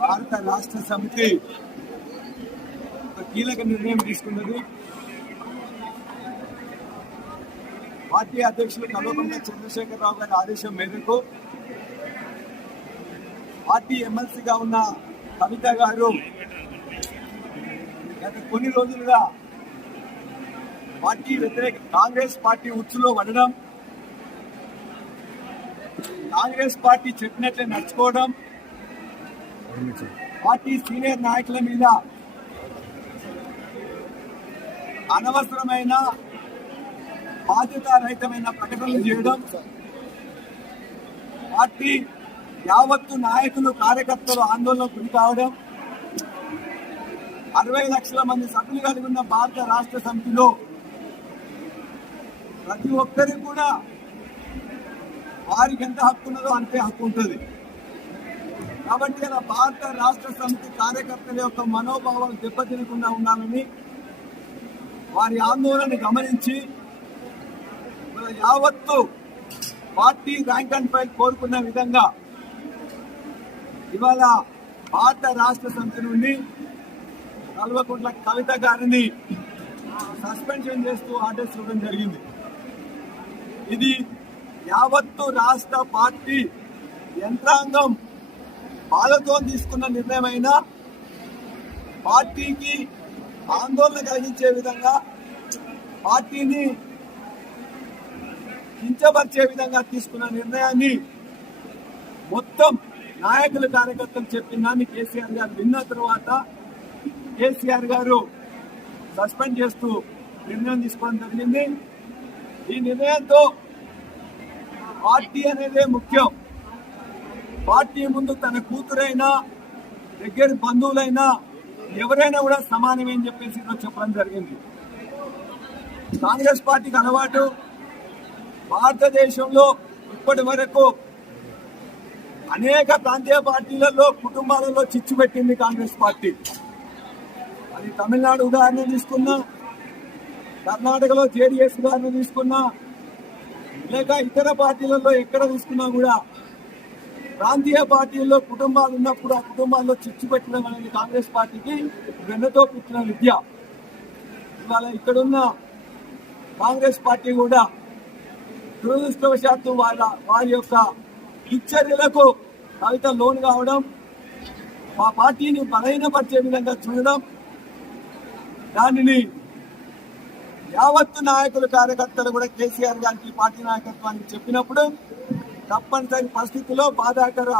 భారత రాష్ట్ర సమితి ఒక కీలక నిర్ణయం తీసుకున్నది. పార్టీ అధ్యక్షులు కల్వకుంట్ల చంద్రశేఖరరావు గారి ఆదేశం మేరకు పార్టీ ఎమ్మెల్సీగా ఉన్న కవిత గారు గత కొన్ని రోజులుగా పార్టీ వ్యతిరేక కాంగ్రెస్ పార్టీ ఉచ్చులో పడడం, కాంగ్రెస్ పార్టీ చెప్పినట్లే నడుచుకోవడం, పార్టీ సీనియర్ నాయకుల మీద అనవసరమైన బాధ్యతారహితమైన ప్రకటనలు చేయడం, పార్టీ యావత్తు నాయకులు కార్యకర్తలు ఆందోళనకు గురి కావడం, 60 లక్షల మంది సభ్యులు కలిగి ఉన్న భారత రాష్ట్ర సమితిలో ప్రతి ఒక్కరికి కూడా వారికి ఎంత హక్కు ఉన్నదో అంతే హక్కు ఉంటుంది. కాబట్టి అలా భారత రాష్ట్ర సమితి కార్యకర్తల యొక్క మనోభావాలు దెబ్బతినకుండా ఉండాలని వారి ఆందోళన గమనించి యావత్తు పార్టీ ర్యాంక్ అండ్ ఫైల్ కోరుకున్న విధంగా ఇవాళ భారత రాష్ట్ర సమితి నుండి కల్వకుంట్ల కవిత గారిని సస్పెన్షన్ చేస్తూ ఆర్డర్స్ ఇవ్వడం జరిగింది. ఇది యావత్తు రాష్ట్ర పార్టీ యంత్రాంగం బాధతో తీసుకున్న నిర్ణయమైన పార్టీకి ఆందోళన కలిగించే విధంగా, పార్టీని కించపరిచే విధంగా తీసుకున్న నిర్ణయాన్ని మొత్తం నాయకులు కార్యకర్తలు చెప్పిన దాన్ని కేసీఆర్ గారు విన్న తర్వాత కేసీఆర్ గారు సస్పెండ్ చేస్తూ నిర్ణయం తీసుకోవడం జరిగింది. ఈ నిర్ణయంతో పార్టీ అనేదే ముఖ్యం. పార్టీ ముందు తన కూతురైనా దగ్గర బంధువులైనా ఎవరైనా కూడా సమానమని చెప్పేసి చెప్పడం జరిగింది. కాంగ్రెస్ పార్టీకి అలవాటు భారతదేశంలో ఇప్పటి వరకు అనేక ప్రాంతీయ పార్టీలలో కుటుంబాలలో చిచ్చు పెట్టింది కాంగ్రెస్ పార్టీ. అది తమిళనాడు ఉదాహరణ తీసుకున్నా, కర్ణాటకలో జేడీఎస్ ఉదాహరణ తీసుకున్నా, లేక ఇతర పార్టీలలో ఎక్కడ తీసుకున్నా కూడా ప్రాంతీయ పార్టీల్లో కుటుంబాలు ఉన్నప్పుడు ఆ కుటుంబాల్లో చిచ్చు పెట్టడం అనేది కాంగ్రెస్ పార్టీకి వెన్నతో పుట్టిన విద్య. ఇవాళ ఇక్కడున్న కాంగ్రెస్ పార్టీ కూడా దురదృష్టవశాత్తు వారి యొక్క దుశ్చర్యలకు కవిత లోన్ కావడం, మా పార్టీని బలహీనపరిచే విధంగా చూడడం, దానిని యావత్తు నాయకులు కార్యకర్తలు కూడా కేసీఆర్ గారికి పార్టీ నాయకత్వానికి చెప్పినప్పుడు తప్పనిసరి పరిస్థితుల్లో బాధాకర